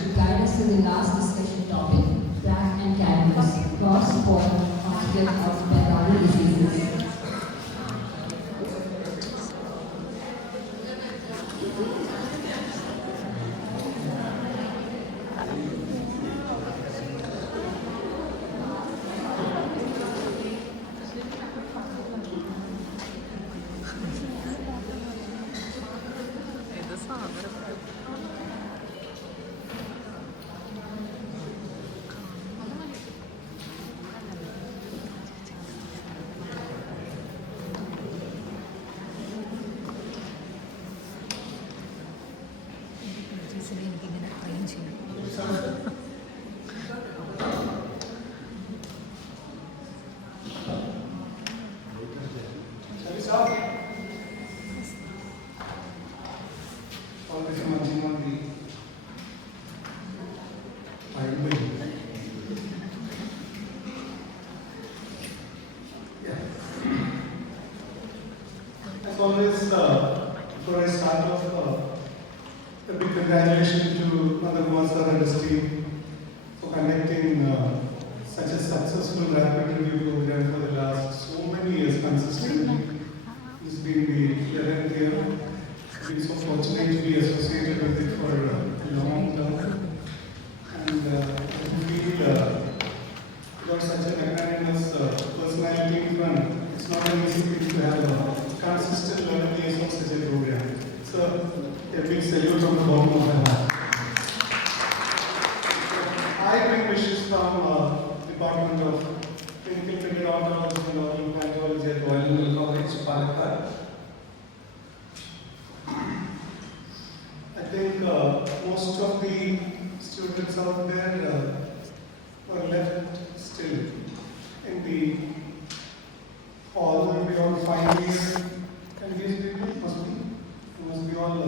to guide us through the last discussion topic, plaque and calculus, cause, form, consequence of periodic diseases. Always, before I start off, a big congratulations to Madam Sir and his team for conducting such a successful rapid review program for the last so many years consistently. This has been the 11th year. I've been so fortunate to be associated with it for a long time. And I feel got such a magnanimous personality in front. It's not an easy thing to have a consistent 11 years of such a program. So, a big salute from the bottom of my heart. I bring wishes from Department of Clinical Periodontal and Oral Pathology at Royal Medical College, Palakkad. I think most of the students out there were left still in the hall, maybe all 5 years MBS people must be all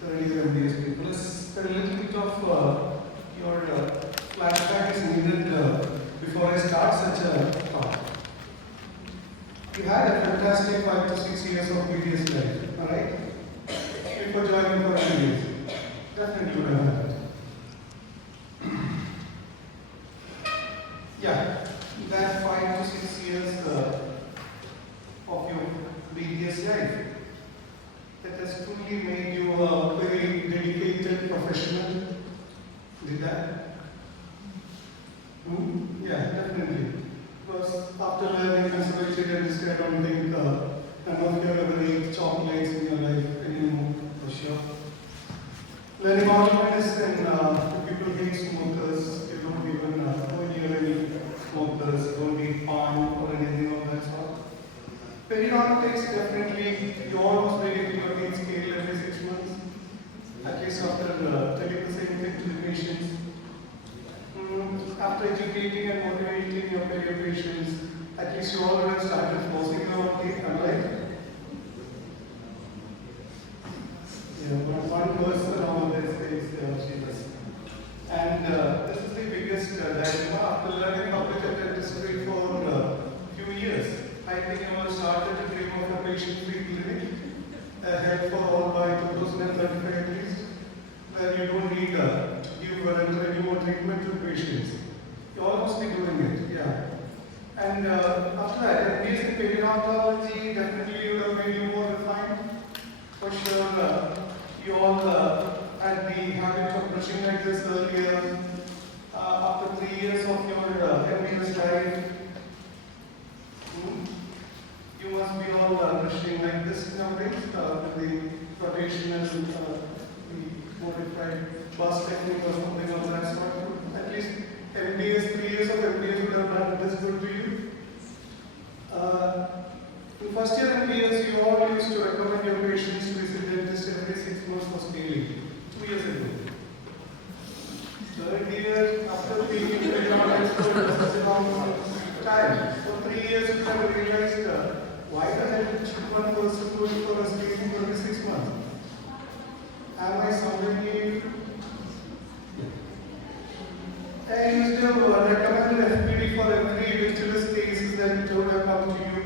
30 year MBS people. Plus, a little bit of your flashback is needed before I start such a talk. You had a fantastic 5 to 6 years of previous life, alright? Before joining for MBS. Definitely would have had it. Yeah, that 5 to 6 years of your previous life that has truly made you a very dedicated professional. Did that? Yeah, definitely. Because after learning conservatory and I don't think none of you have ever ate chocolates in your life anymore, for sure. Learning all medicine, people hate smokers, you don't even go near any smokers, don't eat palm or anything of that sort. Periodontics, definitely, you almost bring it to your teeth scale every 6 months, at least after telling the same thing to the patients. After educating and motivating your perio patients, at least you all have started forcing your teeth, right? Yeah, but one person on this is she does. And this is the biggest dilemma after learning public dentistry for a few years. I think I was started to dream of a patient-free clinic, health for all by 2035 at least, where you don't need to give any more treatment to patients. You almost be doing it, yeah. And after that, MBS in periodontology definitely would have made you more refined. For sure, you all had the habit of brushing like this earlier. After 3 years of your MBS life, you must be all brushing like this nowadays with the rotational, the modified bus technique or something of that sort. At least MBS, 3 years of MBS would have done this good to you. In first year MBS, you all used to recommend your patients to visit dentist every 6 months for scaling. 2 years ago. Third year, after being in periodontics for such a long time, for 3 years you have realized why the hell should one person go for a scaling for every 6 months? Am I somebody? I used to recommend FPD for every ridiculous cases that would have come to you.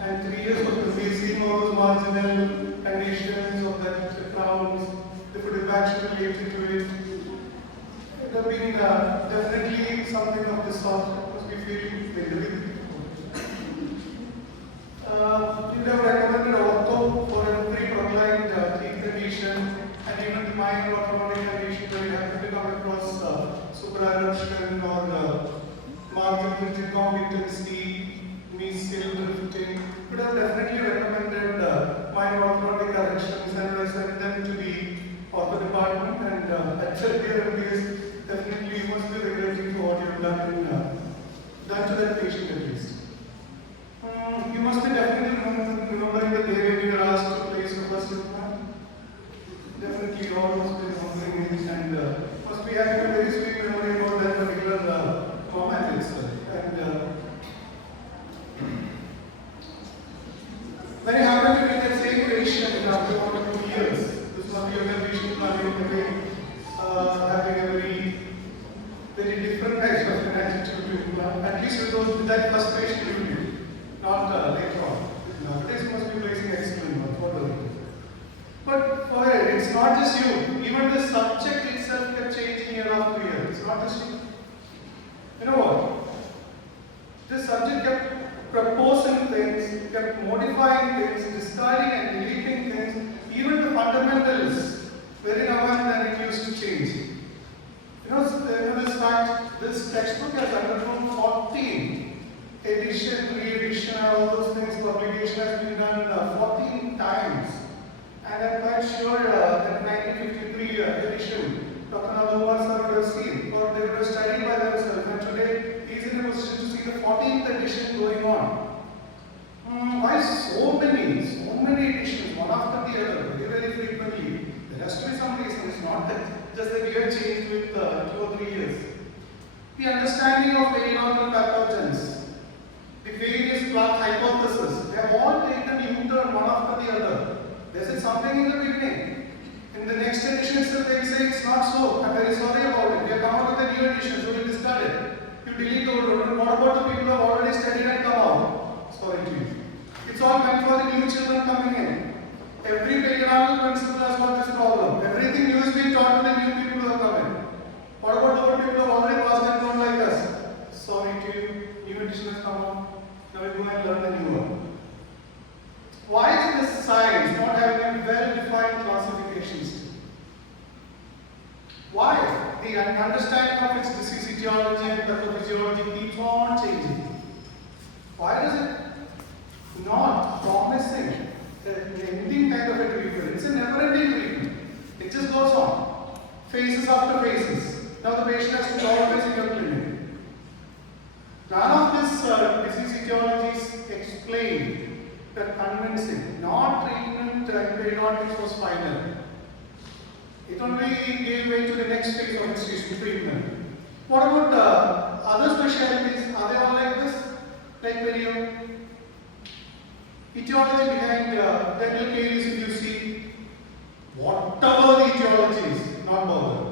And 3 years of facing all those marginal conditions of that crowds, the food impact something of this sort, you must be feeling very you have recommended ortho for a pre-proclaimed teeth condition and even the minor orthodontic condition where you happen to come across supraeruption or margin concomitance teeth, mesial drifting. Would have definitely recommended minor orthodontic corrections and would have sent them to the ortho department and actually their MBS definitely you must be regretting for what you have done to that patient at least. You must be definitely remembering the day when you were asked to place your first implant. Definitely you all must be remembering it and must be having a very sweet memory about that particular moment itself. And when you happen to be the same patient after 1 or 2 years, this must be your condition planning having a very different types of an attitude to implant. At least with that first patient you will be. Not later on. Nowadays you must be placing excellent work for the reason. But for it, it's not just you. Even the subject itself kept changing year after year. It's not just you. You know what? This subject kept proposing things, kept modifying things, discarding and deleting things. Even the fundamentals, very now and then it used to change. You know this fact, this textbook has undergone 14 edition, re-edition, and all those things. Publication has been done 14 times. And I'm quite sure that 1953 edition, Dr. Nalumar sir would have seen, or they would have studied by themselves. And today, he is in a position to see the 14th edition going on. Why so many editions, one after the other, very frequently? There has to be some reason. It's not that just that we have changed with 2 or 3 years. The understanding of periodontal pathogens, the various plaque hypotheses, they have all taken U-turn one after the other. They said something in the beginning. In the next edition itself, they say it's not so. I'm very sorry about it. We have come out with a new edition, so we discard it. You delete the old one. What about the people who have already studied and come out? Sorry to you. It's all meant for the new children coming in. Every periodontal principle has got this problem. Everything new is being taught to the new people who have come in. What about the old people who have already passed and grown like us? Sorry to you. New edition has come out. Now we go and learn the new one. Why is this science not having a well-defined classification system? Why? The understanding of its disease etiology and pathophysiology keeps on changing. Why does it not promising an ending kind of a treatment? It's a never-ending treatment. It just goes on. Phases after phases. Now the patient has to go always in your clinic. None of this disease etiology is explained. They're convincing. Not treatment and periodontics was final. It only gave way to the next phase of institutional treatment. What about other specialties? Are they all like this? Like perio? Etiology behind dental caries, if you see, whatever the etiology is, not bothered.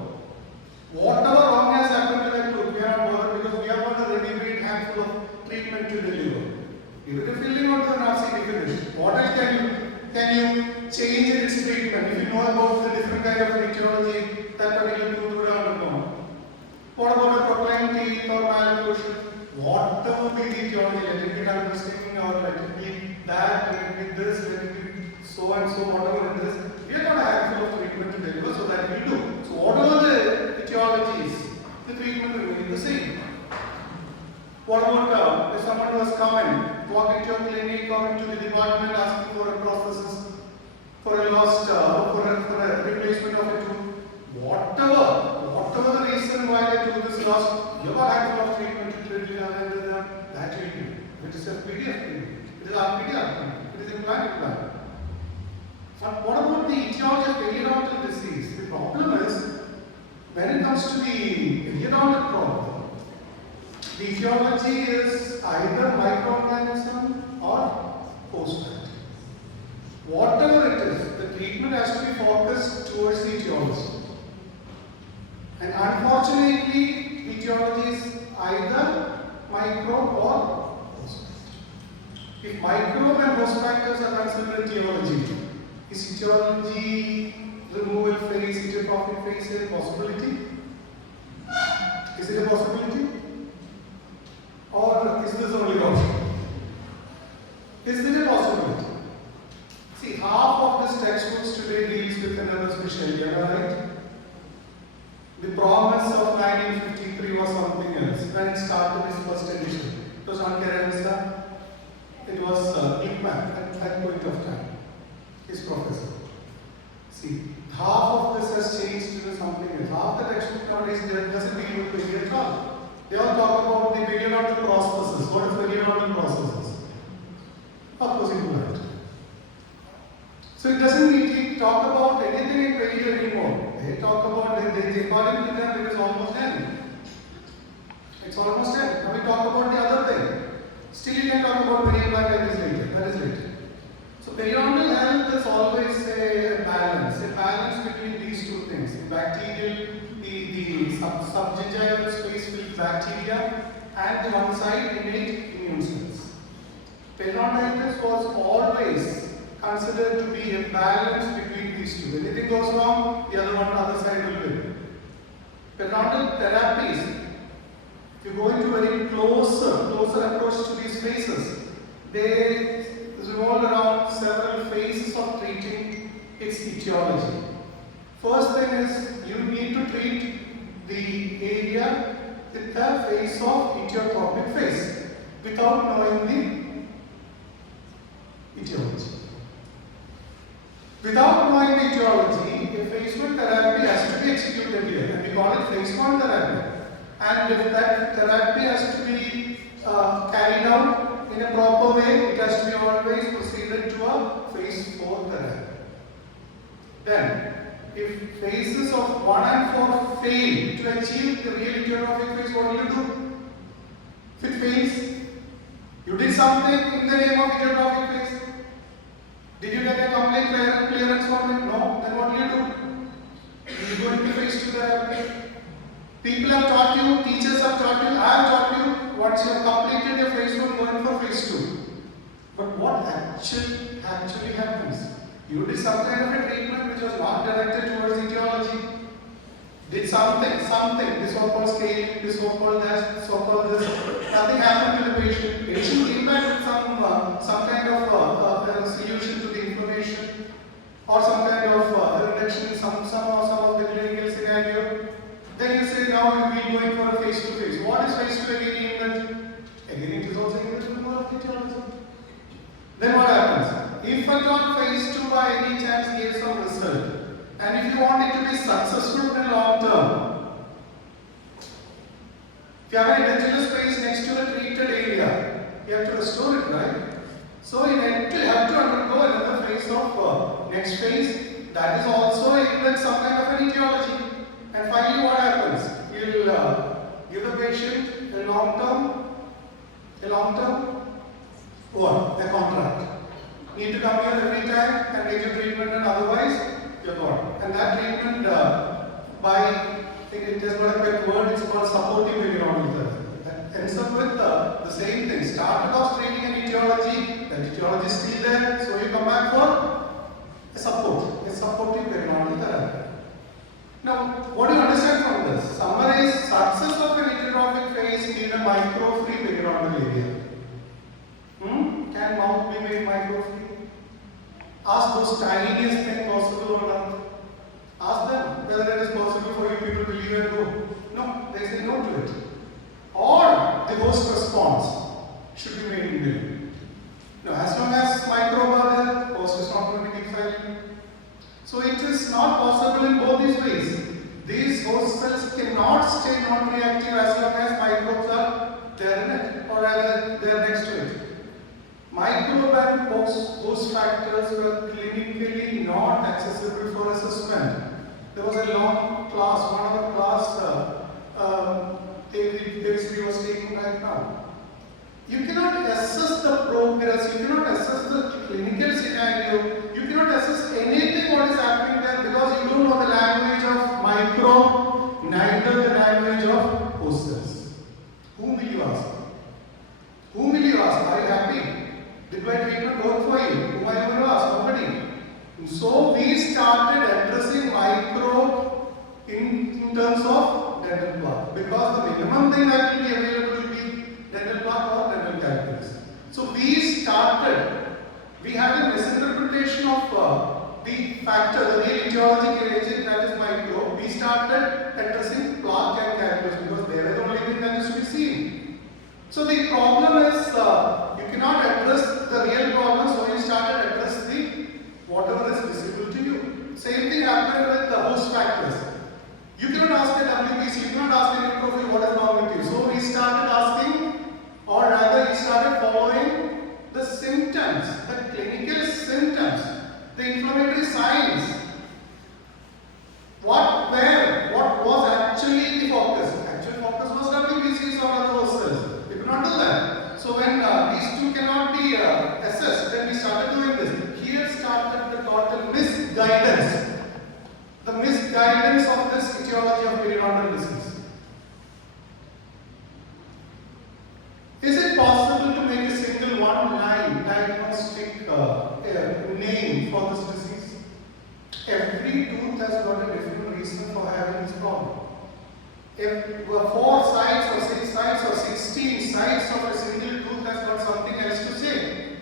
Whatever wrong has happened to that tooth, we are not bothered because we have got a ready-made handful of treatment to deliver. Even if filling out the RCT finish, what else can you change in its treatment if you know about the different kind of etiology that particular tooth would have undergone? What about a proclaimed teeth or malocclusion? Whatever be the etiology, let it be understanding or let it be that, let it be this, let it be so and so, whatever it is. We have got a handful of treatment to deliver, so that will do. So whatever the etiologies, the treatment will remain the same. What about if someone was coming, walk into your clinic or into the department asking for a prosthesis, for a lost, for a replacement of a tooth, whatever the reason why the tooth is lost, you have a handful of treatment to treat that treatment. It is a PDF treatment, it is RPD treatment, it is implant. But what about the etiology of periodontal disease? The problem is, when it comes to the periodontal problem, the etiology is either microorganism or post-bacterial. Whatever it is, the treatment has to be focused towards the etiology. And unfortunately, the etiology is either microbe or post-bacterial. If microbe and host factors are considered etiology, is etiology removal phase, etiologic phase a possibility? Is it a possibility? started his first edition. It was not Karensa, it was PLAQUE at that point of time, his professor. See, half of this has changed to something else. Half the textbook nowadays doesn't deal with period at all. They all talk about the periodontal processes. What is periodontal processes? Of course, you do that. So it doesn't need to talk about anything in period anymore. They talk about, according to them, it is almost end. It's almost end. Now we talk about the other thing. Still you can talk about period by that is later. That is later. So periodontal health is always a balance between these two things. The bacterial, the subgingival space filled bacteria, and the one side innate immune cells. Periodontitis was always considered to be a balance between these two. If anything goes wrong, the other side will win. Periodontal therapies, if you go into very closer approach to these phases, they revolve around several phases of treating its etiology. First thing is you need to treat the area with the phase of etiotropic phase without knowing the etiology. Without knowing the etiology, a phase 1 therapy has to be executed here, and we call it phase 1 therapy. And if that therapy has to be carried out in a proper way, it has to be always proceeded to a phase 4 therapy. Then, if phases of 1 and 4 fail to achieve the real etiotropic phase, what will you do? If it fails, you did something in the name of etiotropic phase. Did you get a complete clearance from it? No. Then what will you do? You go into phase 2 therapy. People have taught you, teachers have taught you, I have taught you, once you have completed your phase 1, going for phase 2. But what actually happens? You did some kind of a treatment which was not directed towards etiology. Did something, this so-called scale, this so-called that, this so-called this. Nothing happened to the patient. Patient came back with some kind of solution to the inflammation, or some kind of reduction in some of the clinical scenario. Then you say now you will be going for a phase 2 phase. What is phase 2 again? Again it is also in more of etiology. Then what happens? If at all phase 2 by any chance gives some result, and if you want it to be successful in the long term, if you have a dentulous space next to the treated area, you have to restore it, right? So you have to undergo another phase of next phase. That is also in some kind of an etiology. And finally, what happens? You will give the patient a long term, what? A contract. Need to come here every time and get your treatment, and otherwise you're gone. And that treatment, I think it has got a pet word, it's called supportive periodontal therapy. That ends up with the same thing. Started off treating an etiology, that etiology is still there, so you come back for a supportive periodontal therapy. Now, what do you understand from this? Summarize success of an etiotropic phase in a micro-free periodontal area. Can mouth be made micro-free? Ask those tiniest things possible on earth. Ask them whether it is possible for you people to leave and go. No, they say no to it. Or the host response should be made in will. Now, as long as microbes are there, host is not going to keep silent. So it is not possible in both these ways. These host cells cannot stay non-reactive as long as microbes are there in it, or rather they are next to it. Microbe and host factors were clinically not accessible for assessment. There was a long class, 1 hour class, we was taking right now. You cannot assess the progress, you cannot assess the clinical scenario, you cannot assess anything what is happening there because you don't know the language of microbe, neither the language of host cells. Whom will you ask? Whom will you ask? Are you happy? Did my treatment work for you? Whom are you going to ask? Nobody. So we started addressing microbe in terms of dental plaque because the minimum thing that will be available will be dental plaque or dental calculus. So we had a misinterpretation of the factor, the real etiological agent that is microbe. We started addressing plaque and calculus because they are the only thing that is to be seen. So the problem is you cannot address the real problem, so you start to address the whatever is visible to you. Same thing happened with the host factors. You cannot ask the WBC, you cannot ask the neutrophil what is wrong with you. So we started asking, or rather we started following the symptoms, the clinical symptoms, the inflammatory signs. What was actually the focus? Actual focus was WBCs or other host cells. We could not do that. So when these two cannot be assessed, then we started doing this. Here started the total misguidance. The misguidance of this etiology of periodontal disease. Is it possible to make a single one-line diagnostic name for this disease? Every tooth has got a different reason for having this problem. If 4 sides or 6 sides or 16 sides of a single tooth has got something else to say.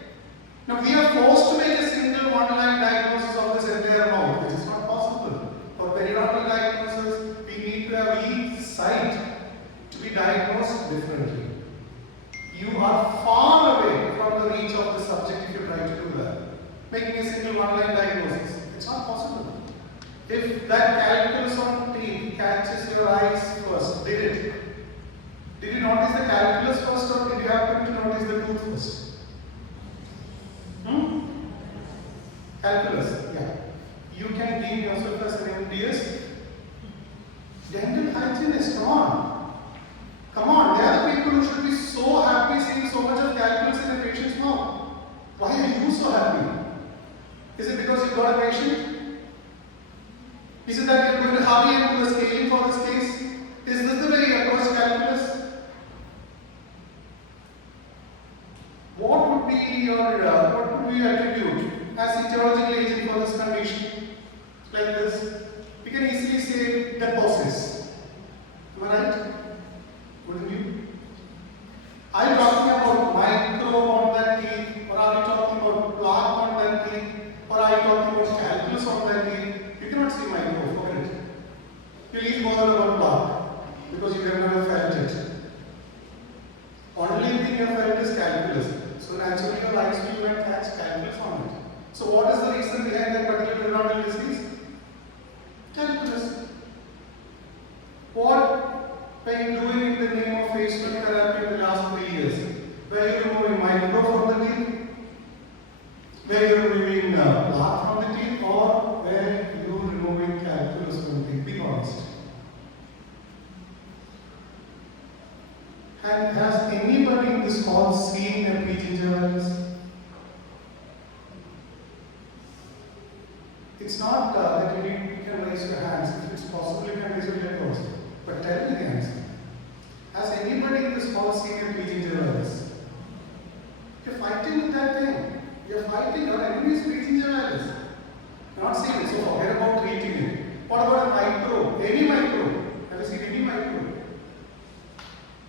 Now we are forced to make a single one-line diagnosis of this entire mouth, which is not possible. For periodontal diagnosis, we need to have each site to be diagnosed differently. You are far away from the reach of the subject if you try to do that. Making a single one-line diagnosis, it's not possible. If that calculus on teeth catches your eyes first, did you notice the calculus first, or did you happen to notice the tooth first? Calculus, yeah. You can deem yourself as an MDS. Dental hygienist, come on. Come on, there are people who should be so happy seeing so much of calculus in a patient's mouth. Why are you so happy? Is it because you got a patient? Is it that you are going to hurry into the scaling for this case? Is this the way you approach calculus? What would be your attribute as etiological agent for this condition? Like this, we can easily say deposits. Am I right? Wouldn't you? Are you talking about micro on that teeth, or are we talking about plaque on that teeth, or are you talking about calculus on that teeth? You cannot see micro, forget it. You leave more about plaque because you have never felt it. Only thing you have felt is calculus. So naturally your eyes will not catch calculus on it. So what is the reason behind that particular periodontal disease? Calculus. What were you doing in the name of face-to-face therapy in the last 3 years? Were you removing micro from the teeth? Were you removing plaque from the teeth? Or were you removing calculus from the teeth? Be honest. And has anybody in this hall seen a pre-gingivitis? It's not that you can raise your hands. If it's possible, you can raise your elbows. But tell me the answer. Has anybody in this hall seen a pre-gingivitis? You're fighting with that thing. You're fighting. Your enemy is pre-gingivitis. You're not seeing it, so forget about treating it. What about a micro? Any micro? Have you seen any micro?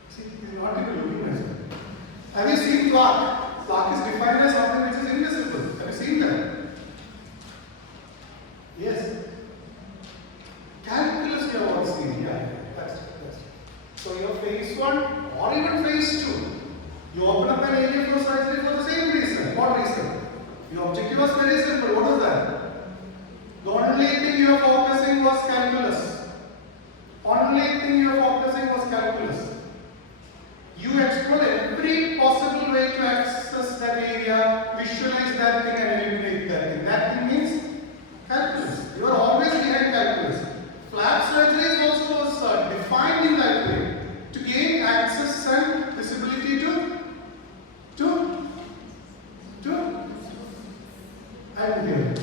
See, he's not even looking at it. Have you seen plaque? Plaque is defined as something which is invisible. Have you seen that? Yes. Calculus you have all seen. Yeah, that's it. So your phase 1 or even phase 2, you open up an area for surgery for the same reason. What reason? Your objective was very simple. What is that? The only thing you are focusing was calculus. Only thing you are focusing was calculus. You explore every possible way to access that area, visualize that thing and eliminate that thing. That thing means calculus. You are always behind calculus. Flap surgery also was defined in that way to gain access and visibility to I'm here.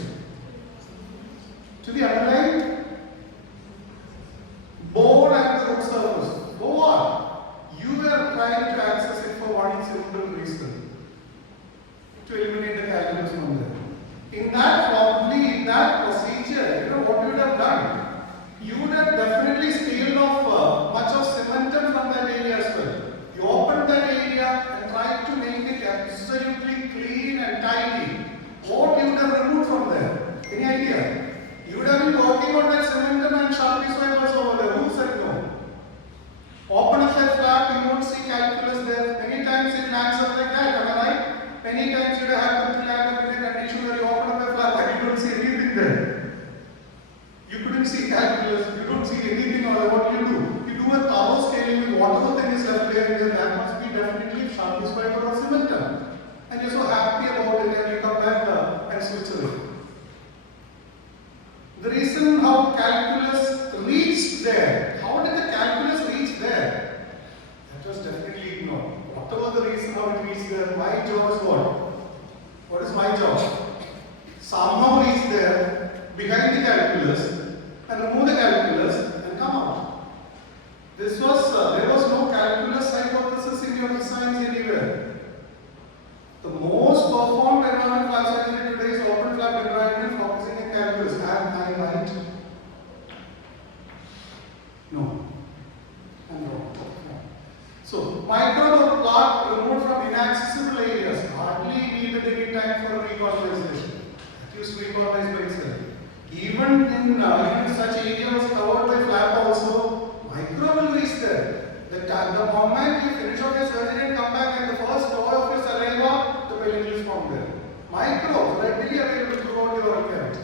how calculus reached there. How did the calculus reach there? That was definitely ignored. Whatever the reason how it reached there, my job is what? What is my job? Somehow reach there, behind the calculus, and remove the calculus and come out. There was no calculus hypothesis in your science anywhere. The most performed environment classification today is open flap environment focusing on calculus. Am I right? No. I'm wrong. So, micro or plaque removed from inaccessible areas hardly needed any time for recolonization. It used to recolonize by itself. Even in such areas covered by flap also, micro will reach there. The moment you finish off your surgery and come back and the first flow of your saliva, the pellicle is formed there. Micro, readily available throughout your oral cavity.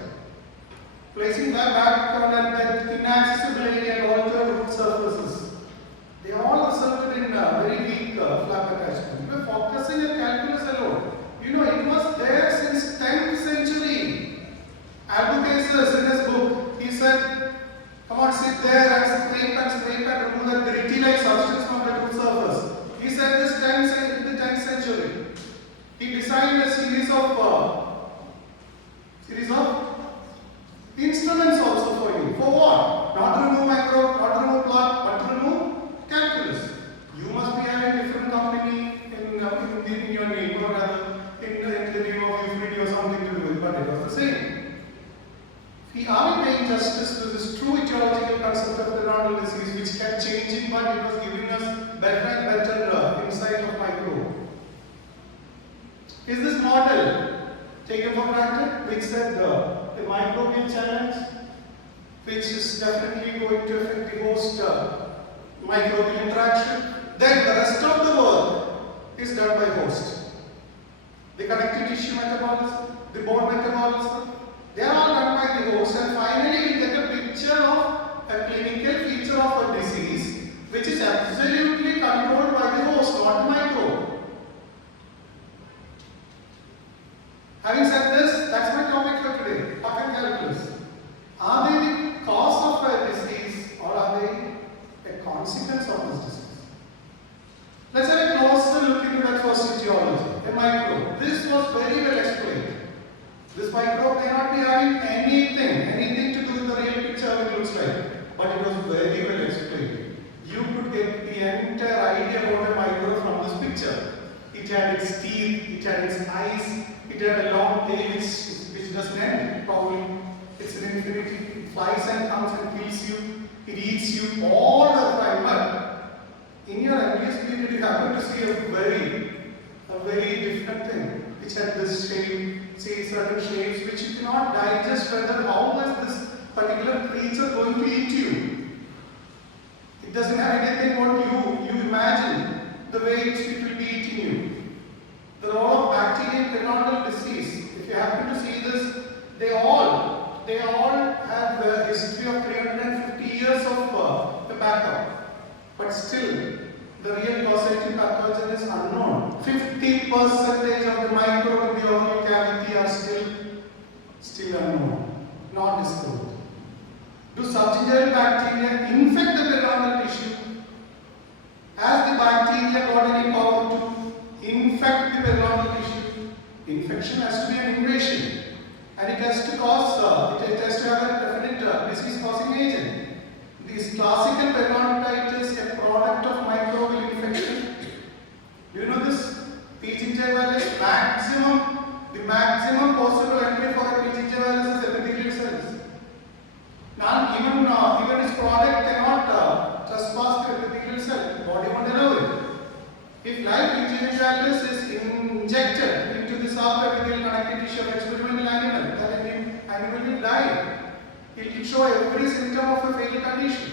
Placing that back on that inaccessible area and altered root surfaces. They all resulted in very weak flap attachment. We were focusing on calculus alone. You know, it was there since 10th century. Albuquerque in his book, he said, come on, sit there and scrape and remove that gritty-like substance from the root surface. He said this in the 10th century. He designed a series of instruments also for you. For what? Not to remove micro, not to remove plaque, but to remove calculus. You must be having a different company in your name, or rather in the name of Euclid or something to do with, but it was the same. Are we paying justice to this true etiological concept of periodontal disease, which kept changing, but it was giving us better and better insight of micro? Is this model taken for granted, which said the microbial challenge, which is definitely going to affect the host microbial interaction? Then the rest of the work is done by host. The connective tissue metabolism, the bone metabolism, they are all done by the host, and finally we get a picture of a clinical feature of a disease which is absolutely controlled by the host, not the microbe. Having said this, that's my topic for today, pocket calculus. Are they the cause of a disease or are they a consequence of this disease? Let's have a closer look into that first etiology, a microbe. This was very well explained. This microbe may not be having anything to do with the real picture how it looks like, but it was very well explained. You could get the entire idea about a microbe from this picture. It had its teeth, it had its eyes, it had a long tail which doesn't end, probably. It's an infinity. It flies and comes and kills you, it eats you all the time. But in your MBS period, you happen to see a very different thing, which had this shape, say certain shapes which you cannot digest whether how is this particular creature going to eat you. It doesn't have anything what you imagine the way it will be eating you. The role of bacteria in periodontal disease, if you happen to see this, they all have a history of 350 years of the backup. But still, the real causative pathogen is unknown. 50% of the microbe in the oral cavity are still unknown, not discovered. Do subgingival bacteria infect the periodontal tissue? Has the bacteria got any power to infect the periodontal tissue? Infection has to be an invasion, and it has to cause, it has to have a definite disease-causing agent. This classical periodontitis is a product of microbial infection. Do you know this? P. gingivalis, the maximum possible entry for a P. gingivalis is epithelial cells. Now, even its product cannot trespass the epithelial cell. The body won't allow it. If like P. gingivalis is injected into the subepithelial connective tissue of experimental animal, then the animal will die. It will show every symptom of a fatal condition.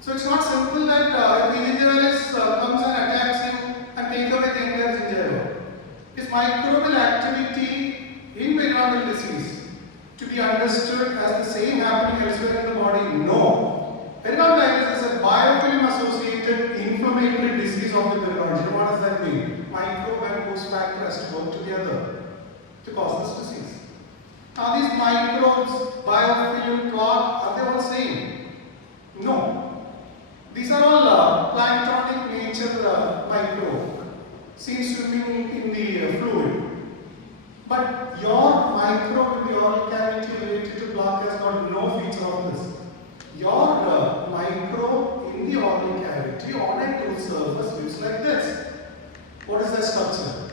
So it's not simple that P. gingivalis comes and attacks you and takes away the entire gingiva. Is microbial activity in periodontal disease to be understood as the same happening elsewhere in the body? No. Periodontitis is a biofilm associated inflammatory disease of the periodontal. What does that mean? Microbe and host factor has to work together to cause this disease. Now these microbes, biofilm seen swimming in the fluid. But your microbe in the oral cavity related to plaque has got no feature of this. Your microbe in the oral cavity on a tooth surface looks like this. What is the structure?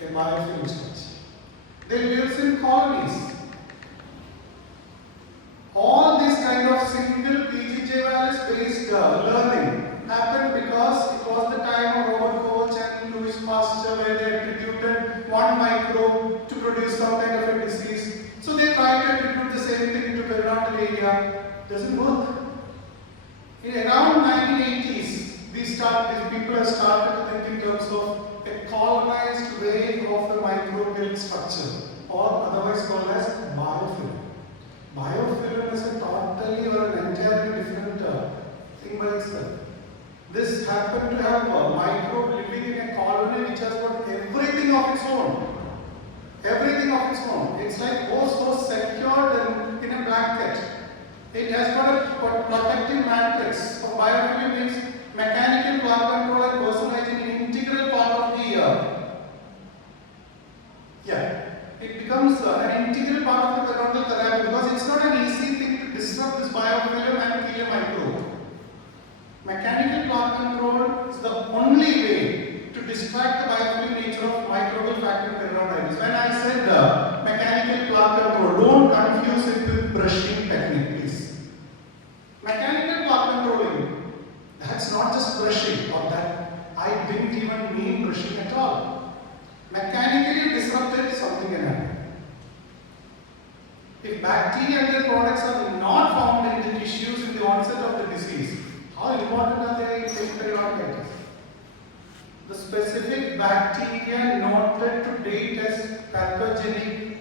A biofilm structure. They live in colonies. All these kind of single PGJ based learning happened because it was the time of Robert Koch and Louis Pasteur where they attributed one microbe to produce some kind of a disease. So they tried to attribute the same thing to periodontal area. Doesn't work. In around 1980s, these people have started to think in terms of a colonized way of a microbial structure, or otherwise called as biofilm. Biofilm is a totally or an entirely different thing by itself. This happened to have a microbe living in a colony which has got everything of its own. Everything of its own. It's like so secured in a blanket. It has got a protective matrix. So biofilm means mechanical plaque control and personal hygiene, an integral part of the it becomes an integral part of the periodontal therapy because it's not an easy thing to disrupt this biofilm and kill a microbe. Mechanical plaque control is the only way to distract the biofilm nature of microbial factor periodontitis. When I said mechanical plaque control, don't confuse it with brushing technique, please. Mechanical plaque controlling, that's not just brushing, or that I didn't even mean brushing at all. Mechanically disrupted, something can happen. If bacteria and their products are not found in the tissues in the onset of the disease, how important are they in periodontitis? The specific bacteria noted to date as pathogenic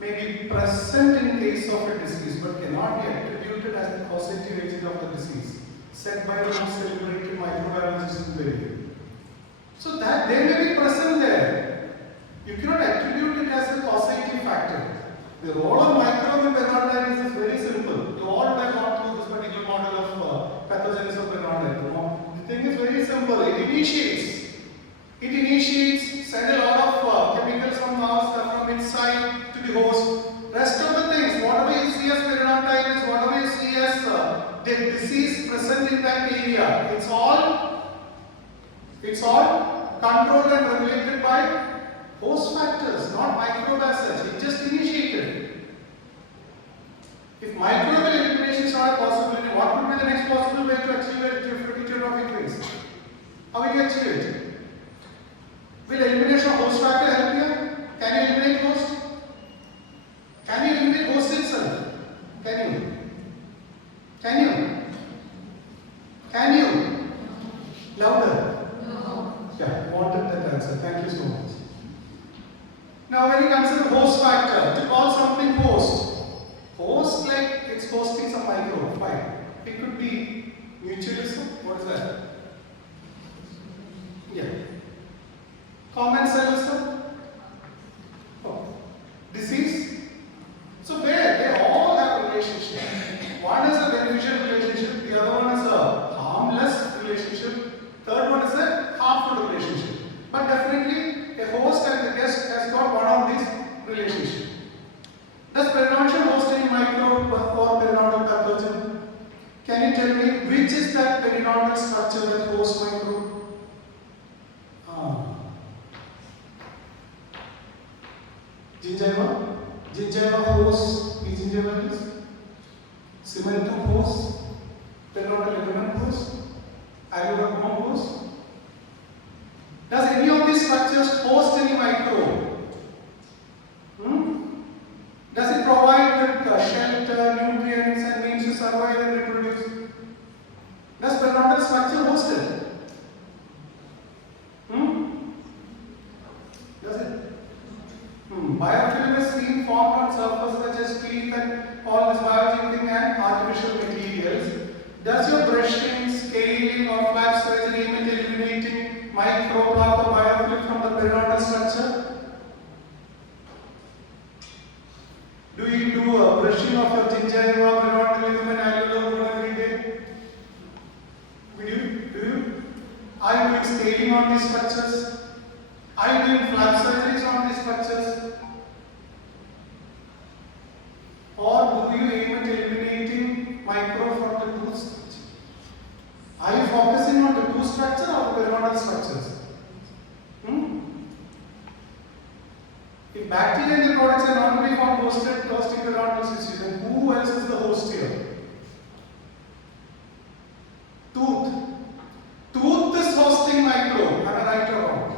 may be present in case of a disease but cannot be attributed as the causative agent of the disease, said by the most celebrated microbiologist in the area. So that they may be present there. You cannot attribute it as a causative factor. The role of microbe in periodontitis is very simple. You all have gone through this particular model of pathogenesis of periodontitis. The thing is very simple. It initiates, send a lot of chemicals from mouth from inside to the host. Rest of the things, whatever you see as periodontitis, whatever you see as the disease present in that area, it's all controlled and regulated by host factors, not microbe as such. It just initiated. If microbial elimination is not a possibility, what would be the next possible way to achieve a heterotrophic race? How will you achieve it? Will elimination of host factor help you? Can you eliminate host? Can you eliminate host itself? Can you? Can you? Louder. Yeah, wanted that answer. Thank you so much. Now, when you consider host factor, to call something host like it's hosting some microbe, fine. It could be mutualism. What is that? Yeah. Commensalism. Oh. Disease. So they all have a relationship. One is a beneficial relationship, the other one is a harmless relationship. Third one is a harmful relationship. But definitely, a host and the guest has got one of these relationships. Does periodontal host any microbe or periodontal pathogen? Can you tell me which is that periodontal structure that hosts microbe? Gingiva hosts P. gingivalis, cementum hosts, periodontal ligament hosts, alveolar host. Does any of these structures host any microbe? Does it provide with shelter, nutrients and means to survive and reproduce? Does periodontal structure host it? Does it? Biofilm is seen formed on surfaces such as teeth and all this biological thing and artificial materials. Does your brushing, scaling or flap surgery aim at eliminating microplaque or biofilm from the periodontal structure? Do you do a brushing of your gingiva, periodontal ligament, alveolar bone every day? Do you? I'm doing scaling on these structures? Are you doing flap surgeries on these structures? Or do you aim at eliminating micro from the tooth structure? Are you focusing on the tooth structure or the periodontal structures? If bacteria in the products are not to be found hosted in periodontal tissue, then who else is the host here? Tooth. Tooth is hosting micro. Am I right or wrong?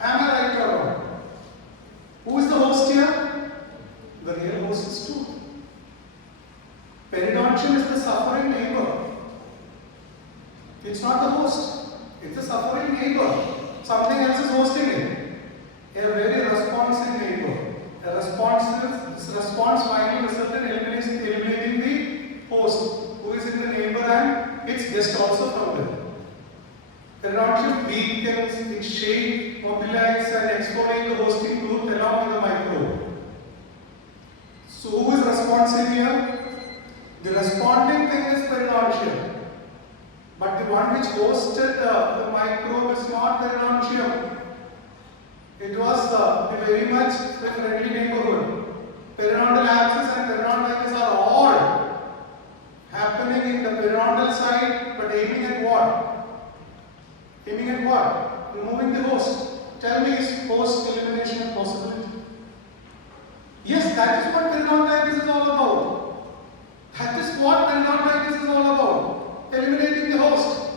Am I right or wrong? Who is the host here? The real host is tooth. Periodontium is the suffering neighbor. It's not the host. It's the suffering neighbor. Something else is hosting it. A very responsive neighbor. This response finally resulted in eliminating the host, who is in the neighbor and its guest also from there. Periodontium weakens, it shape, mobilize and exfoliate the hosting tooth along with the microbe. So who is responsive here? The responding thing is periodontium. But the one which hosted the microbe is not periodontium. It was very much the friendly neighborhood. Periodontal abscess and periodontitis are all happening in the periodontal side, but aiming at what? Aiming at what? Removing the host. Tell me, is host elimination a possibility? Yes, that is what periodontitis is all about. That is what periodontitis is all about. Eliminating the host.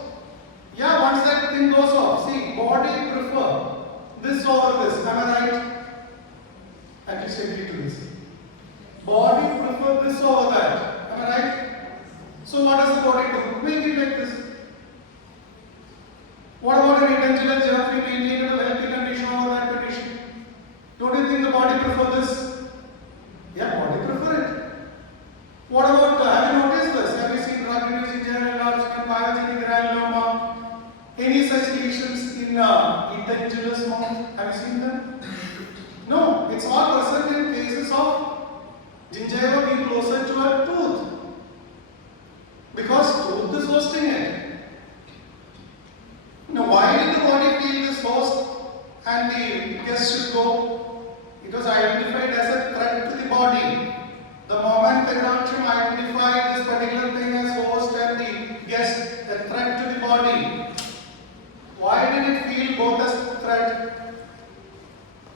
Yeah, once that thing goes off, see, body prefer this over this. Am I right? At least agree to this. Body prefer this over that. Am I right? So what does the body do? Make it like this. What about an intentional germ free maintained in a healthy condition over that condition? Don't you think the body prefer this? Yeah, body prefer it. What about, have you noticed this? Have you seen drug-induced gingival enlargement, pyogenic granuloma, any such lesions in edentulous mouth? Have you seen them? No, it's all present in cases of gingiva being closer to a tooth. Because tooth is hosting it. Now, why did the body feel this host and the guest should go? It was identified as a threat to the body. The moment periodontium identified this particular thing as host and the guest, a threat to the body. Why did it feel both as threat?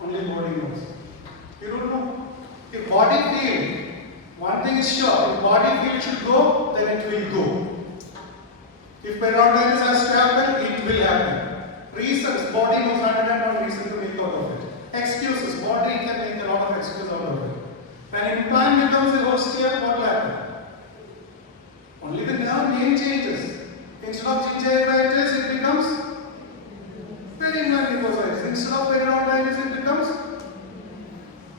Only body knows. You don't know. If body feel, one thing is sure, if body feel should go, then it will go. If periodontitis has to happen, it will happen. Reasons, body knows 101 reason to make out of it. Excuses, body can make a lot of excuses out of it. When implant becomes a host here, what will happen? Only the nerve name changes. Instead of gingivitis, it becomes periimplantitis. Instead of periodontitis, it becomes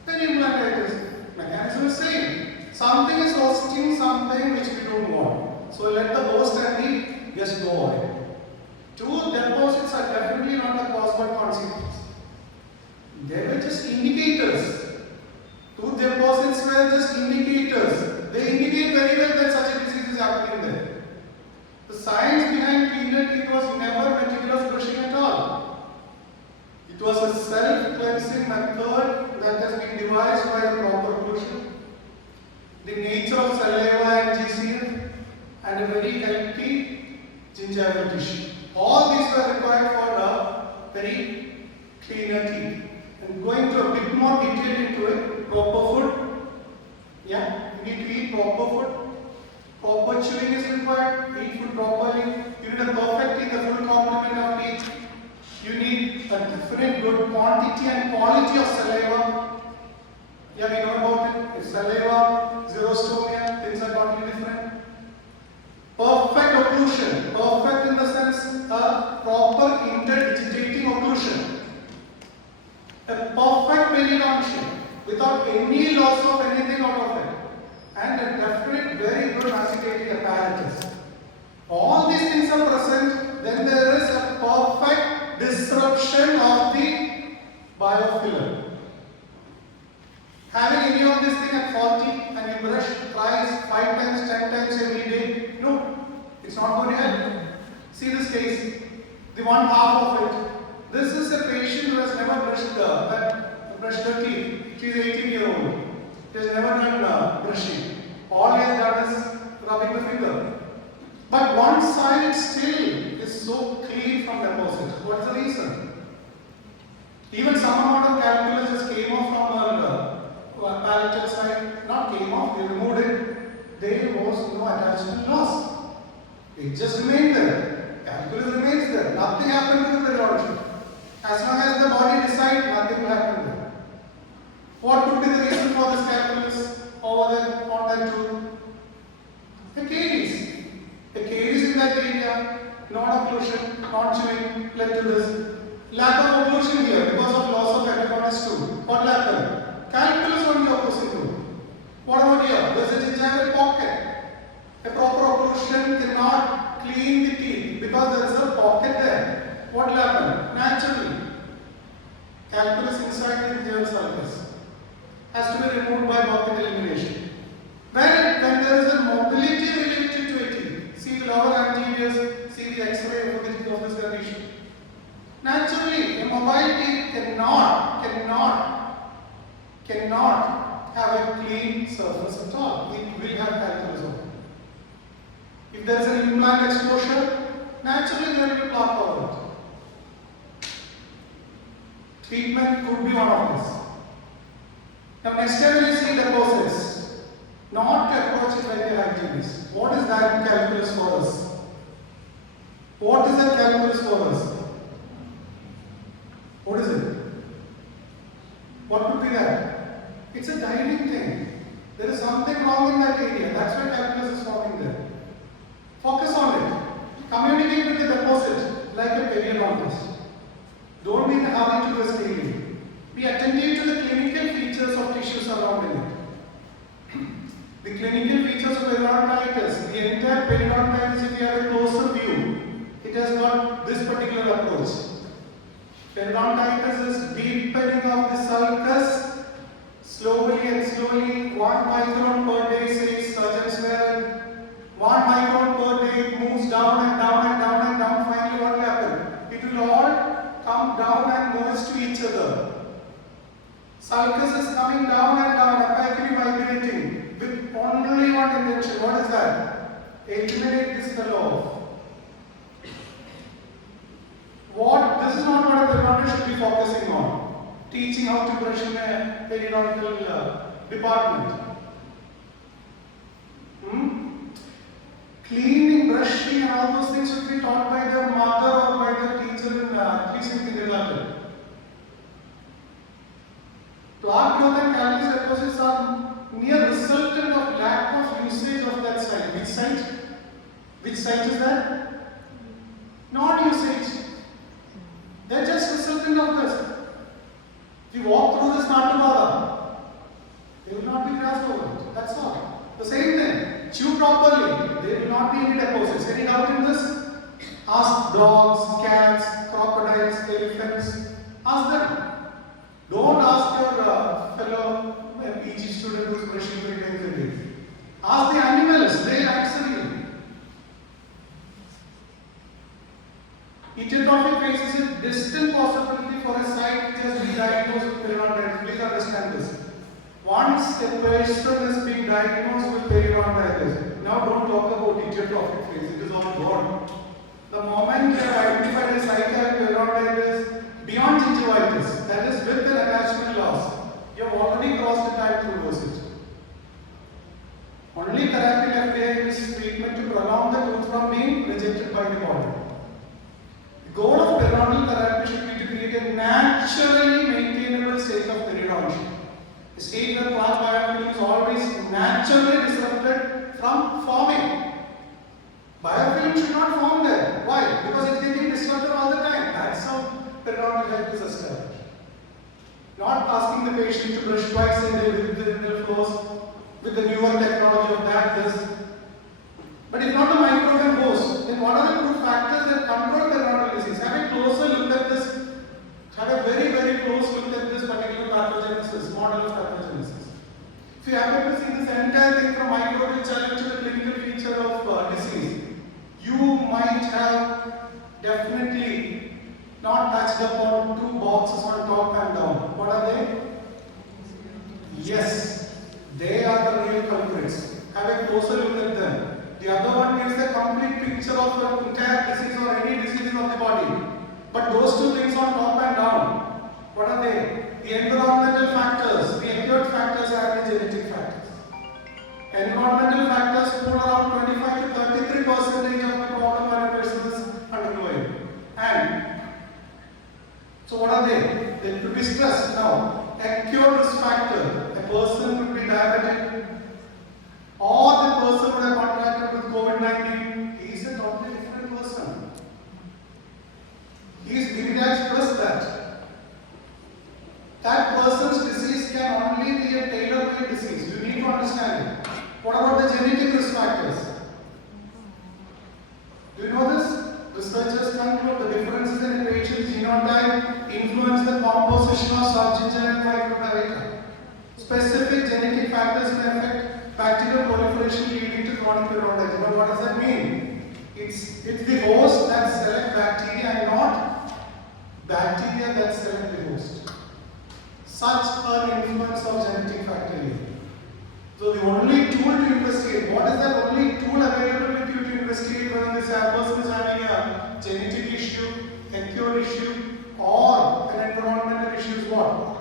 periimplantitis. Mechanism is same. Something is hosting something which we don't want. So let the host and the guest go away. Tooth deposits are definitely not the cause but consequence. They were just indicators. Tooth deposits were just indicators. They indicate very well that such a disease is happening there. The science behind cleaner teeth was never meticulous brushing at all. It was a self-cleansing method that has been devised by a proper occlusion. The nature of saliva and GCF and a very healthy gingival tissue. All these were required for a very cleaner teeth. And going to a bit more detail into it, proper food. Yeah, you need to eat proper food. Proper chewing is required. Eat food properly. You need a perfect teeth, a full complement of teeth. You need a different good quantity and quality of saliva. Yeah, we know about it. If saliva, xerostomia, things are totally different. Perfect occlusion. Perfect in the sense a proper interdigitating occlusion. A perfect periodontium without any loss of anything out of it. And a definite, very good masticating apparatus. All these things are present, then there is a perfect disruption of the biofilm. Having any of this thing at faulty and you brush thrice, 5 times, 10 times every day, no, it's not going to help. See this case. The one half of it. This is a patient who has never brushed her teeth. She is 18-year-old. He has never done brushing. All he has done is rubbing the finger. But one side still is so clean from deposit. What is the reason? Even some amount of calculus just came off from her palatal side. Not came off, they removed it. There was no attachment loss. It just remained there. Calculus remains there. Nothing happened to the periodontal. As long as the body decides, nothing will happen there. What could be the reason for this calculus over there on that tooth? The caries. The caries in that area, non-occlusion, non-chewing, led to this. Lack of occlusion here because of loss of epiconus tooth. What will happen? Calculus on the opposite tooth. What about here? There is a gingival pocket. A proper occlusion cannot clean the teeth because there is a pocket there. What will happen? Naturally, calculus inside the gingival sulcus has to be removed by pocket elimination. When there is a mobility related to a teeth, see the lower anteriors, see the X-ray of this condition. Naturally, a mobile teeth cannot have a clean surface at all. It will have calculus on it. If there is an implant exposure, naturally there will be plaque over it. Treatment could be one of this. Now next time we see deposits, not to approach it like a hygienist. What is that calculus for us? What is that calculus for us? What is it? What could be that? It's a dining thing. There is something wrong in that area. That's why calculus is forming there. Focus on it. Communicate with the deposit like a periodontist. Don't be in a hurry to the scaling. Be attentive to the clinical features of tissue surrounding it. The clinical features of periodontitis, the entire periodontitis, if you have a closer view, it has got this particular approach. Periodontitis is deepening of the sulcus, slowly and slowly, 1 micron per day, says surgeons were. 1 micron per day, it moves down and down and down and down. Finally, what will happen? It will all come down and merge to each other. Sulcus is coming down and down, apically migrating with only one intention. What is that? Eliminate this fellow. This is not what a periodontist should be focusing on. Teaching how to brush in a periodontal department. Cleaning, brushing and all those things should be taught by their mother or by their teacher in at least in kindergarten. Plaque growth and cavity deposits are near resultant of lack of usage of that site. Which site? Which site is that? Non-usage. They're just resultant of this. If you walk through this Natubala, they will not be grasped over it. That's all. The same thing. Chew properly. There will not be any deposits. Any doubt in this? Ask dogs, cats, crocodiles, elephants. Ask them. Don't ask your fellow PG student who's brushing 3 times a day. Ask the animals. They answer you. Etiotrophic faces a distant possibility for a site which has been diagnosed with periodontitis. Please understand this. Once a person has been diagnosed with periodontitis, now don't talk about etiotrophic phase. It is all gone. The moment you have identified a site as periodontitis beyond gingivitis, that is with an attachment loss, you have already crossed the time to reverse it. Only therapy left there is treatment to prolong the tooth from being rejected by the body. The goal of periodontal therapy should be to create a naturally maintainable state of periodontia. A state where plaque biofilm is always naturally disrupted from forming. Biofilm should not form there. Why? Because it is getting disrupted all the time. That's how periodontal health is established. Not asking the patient to brush twice a day with the dental floss with the newer technology of this. But if not the microbiome host, then what are the good factors that control periodontal disease? Have a closer look at this. Have a very, very close look at this particular pathogenesis, model of pathogenesis. If you happen to see this entire thing from microbial challenge to the clinical feature of disease, you might have definitely not touched upon two boxes on top and down. What are they? Yes, they are the real culprits. Have a closer look at them. The other one gives a complete picture of the entire disease or any disease of the body. But those two things on top and down, what are they? The environmental factors, the acute factors and the genetic factors. Environmental factors put around 25 to 33% of the problem when a person is undergoing. And so what are they? They could be stress. Now, acute risk factor, a person could be diabetic, or the person would have contracted with COVID-19. He is a totally different person. He is Biniraj plus that. That person's disease can only be a tailor-made disease. You need to understand it. What about the genetic risk factors? Do you know this? Researchers conclude the differences in a patient's genotype influence the composition of subgenital microbiota. Specific genetic factors may affect bacterial proliferation leading to chronic periodontitis. But what does that mean? It's the host that select bacteria and not bacteria that select the host. Such an influence of genetic factor here. So the only tool to investigate, what is the only tool available with you to investigate whether this person is having a genetic issue, acute issue, or an environmental issue is what?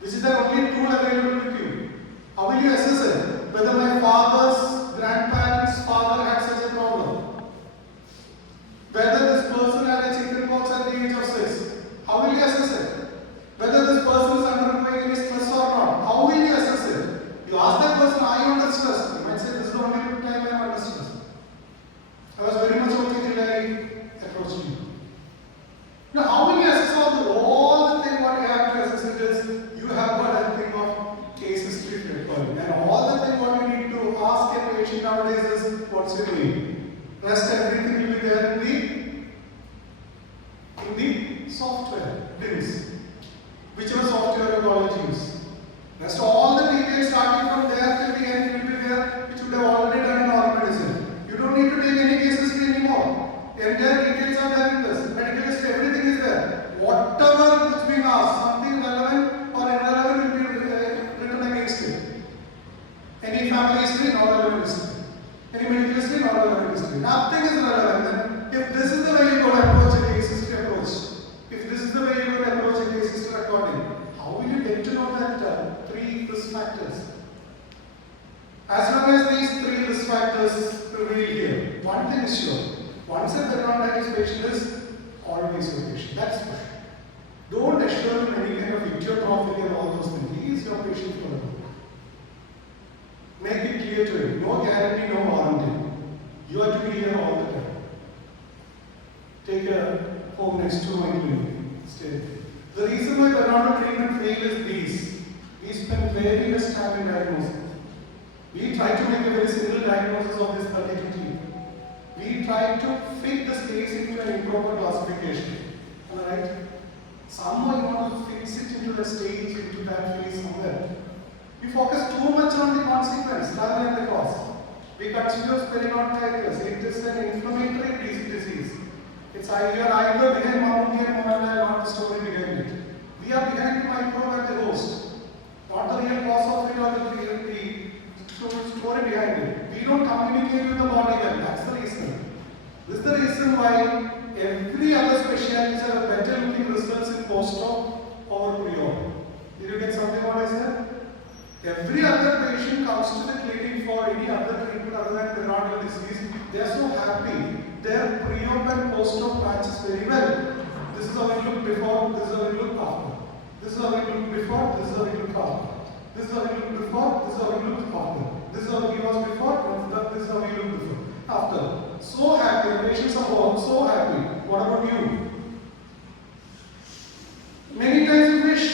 This is the only tool available with you. How will you assess it? Whether my father's grandparents' father had such a problem. Whether this person had a chickenpox at the age of 6. How will you assess it? Whether this person is undergoing any stress or not. How will you assess it? You ask that person, are you under stress? He might say, this is the only time I am under stress. I was very much okay till I approached you. Now, how will you assess all the thing what you have to assess it is, you have got a thing of case history record. And all the thing what you need to ask a patient nowadays is, what's your name? Rest everything will be there in the software, bins. Whichever software you call it use. Rest all the details starting from there till the end will be there, which would have already done in our medicine. You don't need to take any case history anymore. The entire details are there with us. Medical history, everything is there. Whatever is being asked, something relevant or irrelevant will be written against it. Any family history, not relevant history. Any medical history, not relevant history. Nothing is relevant. Then, if this is the way you go to approach a case history approach, if this is the way you go to approach a case history recording, how will you get to know that three risk factors? As long as these three risk factors prevail here, one thing is sure. Once a periodontitis patient is always your patient. That's for sure. Don't assure him any kind of idiotrophy and all those things. He is your patient forever. Make it clear to him. No guarantee, no warranty. You have to be here all the time. Take a home next to my clinic. Stay. The reason why periodontal treatment fail is these. We spend very less time in diagnosing. We try to make a very simple diagnosis of this 32 teeth. We try to fit the space into an improper classification. Alright? Somehow you want to fix it into the stage, into that phase somewhere. We focus too much on the consequence rather than the cause. We consider periodontitis. It is an inflammatory disease. It's either behind Mammoth and Mammoth, not the story behind it. We are behind the microbe and the host. Not the real cause of it or the story behind it. We don't communicate with the body well. That's the reason. This is the reason why every other specialties have better looking results in post-op or pre-op. Did you get something what I said? Every other patient comes to the clinic for any other treatment other than periodontal disease. They are so happy. Their pre-op and post-op matches very well. This is how it looked before, this is how it looked after. This is how it looked before, this is how it looked after. This is how it looked before, this is how it looked after. This is how he was before, this is how he looked before. After. So happy, the patients are all so happy. What about you? Many times you wish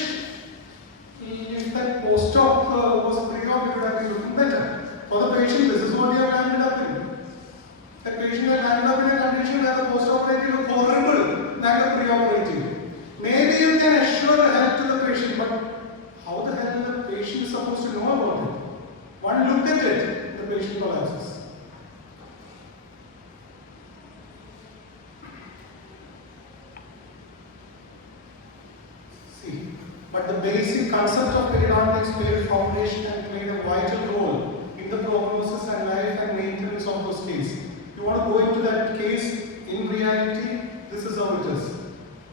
if that post-op was pre-op, it would have been looking better. For the patient, this is what you have landed up in. The patient has landed up in a condition where the post-operative look horrible than the pre-operative. Maybe you can assure help to the patient, but how the hell is the patient supposed to know about it? One look at it, the patient collapses. basic concept of periodontics laid foundation and played a vital role in the prognosis and life and maintenance of those cases. You want to go into that case, in reality, this is how it is.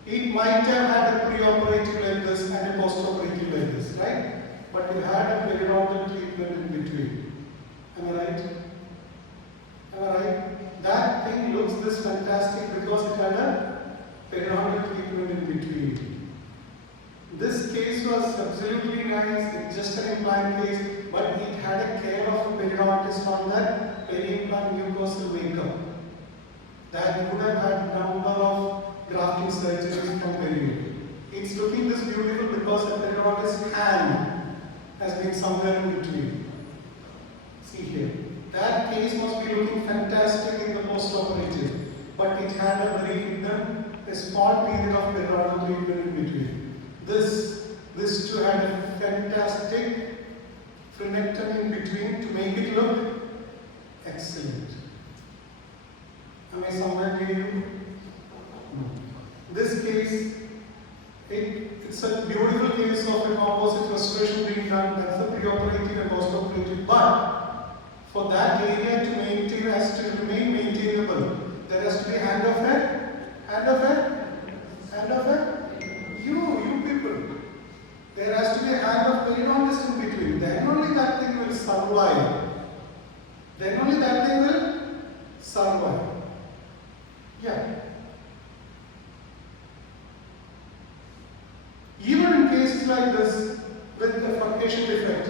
It might have had a pre-operative like this and a post-operative like this, right? But it had a periodontal treatment in between. Am I right? Am I right? That thing looks this fantastic because it had a periodontal treatment in between. This case was absolutely nice, it's just an implant case, but it had a care of a periodontist on that peri-implant mucosal makeup. That would have had number of grafting surgeries from period. It's looking this beautiful because a periodontist's hand has been somewhere in between. See here. That case must be looking fantastic in the post-operative, but it had a small period of periodontal treatment in between. This too had a fantastic frenectomy in between to make it look excellent. Am I somewhere near you? No. This case, it's a beautiful case of a composite restoration being done. That's the pre-operative and post-operative. But for that area to maintain, has to remain maintainable, there has to be you people. There has to be a hand of periodontist in between. Then only that thing will survive. Yeah. Even in cases like this, with the fluctuation defect,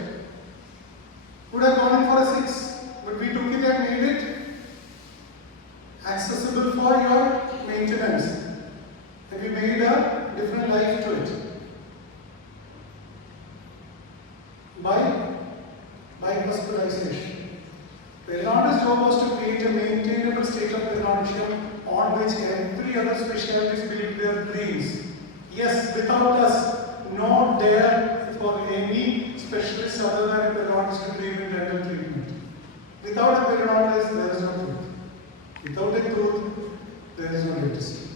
would have gone in for a 6, but we took it and made it accessible for your maintenance. And we made a different life to it. By hospitalization. Periodontist's job was to create a maintainable state of periodontium on which every other specialties build their dreams. Yes, without us, no dare for any specialist other than a periodontist to dream in dental treatment. Without a periodontist, there is no truth. Without a truth, there is no dentistry.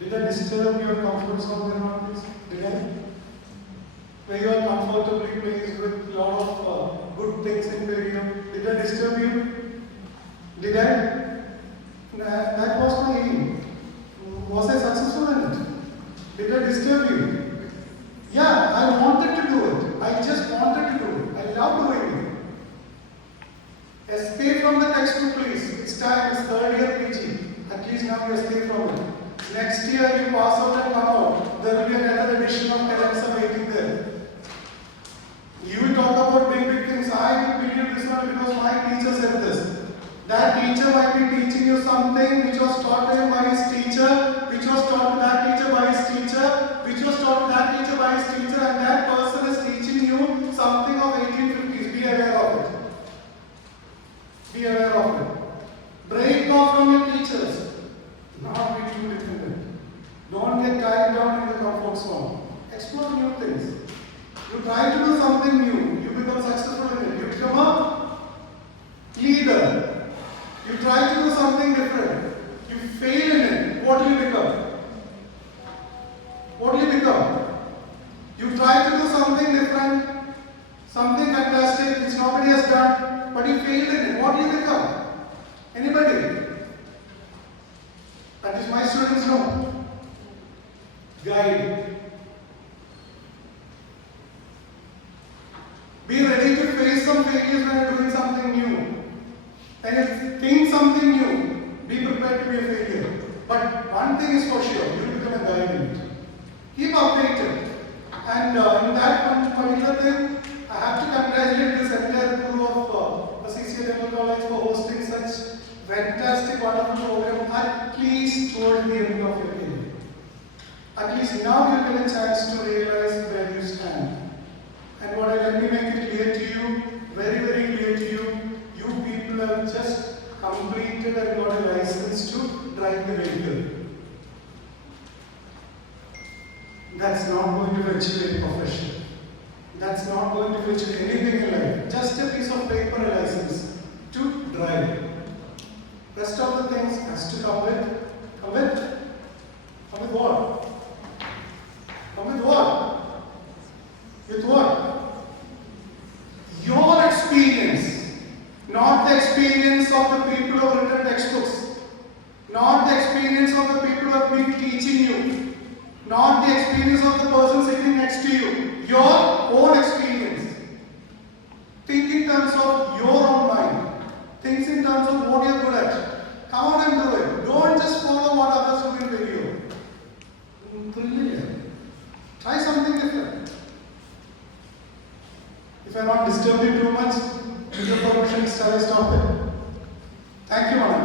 Did I disturb your comfort zone, periodontist? Did I? Where you are comfortably placed with a lot of good things in perio. Did I disturb you? Did I? That was my aim. Was I successful in it? Did I disturb you? Yeah, I wanted to do it. I just wanted to do it. I love doing it. Escape from the textbook, please. It's time. It's third year PG. At least now you escape from it. Next year you pass out and come out. There will be another edition of KOLLAM waiting there. You will talk about big things. I will believe this one because my teacher said this. That teacher might be teaching you something which was taught to him by his teacher, which was taught to that teacher by his teacher, which was taught to that teacher by his teacher, and that person is teaching you something of 1850s. Be aware of it. Be aware of it. Break off from your teachers. Not be too dependent. Don't get tied down in the comfort zone. Explore new things. You try to do something new. You become successful in it. You become a leader. You try to do something different. You fail in it. What do you become? What do you become? You try to do something different, something fantastic which nobody has done, but you fail in it. What do you become? Anybody? That is my students know. Guide. Be ready to face some failures when you're doing something new. And if think something new, be prepared to be a failure. But one thing is for sure, you will become a guide in it. Keep updated. And in that particular thing, I have to congratulate this entire crew of AZEEZIA Dental College for hosting such fantastic, wonderful program, at least toward the end of your career. At least now you get a chance to realize where you stand. And let me make it clear to you, very, very clear to you, you people have just completed and got a license to drive the vehicle. That's not going to fetch you a profession. That's not going to fetch you anything in life. Just a piece of paper, a license to drive. Rest of the things has to come with what? Come with what? experience of the person sitting next to you, your own experience. Think in terms of your own mind. Think in terms of what you're good at. Come on and do it. Don't just follow what others do in video. Try something different. If I not disturb you too much, with your permission, shall I stop it? Thank you, Madam.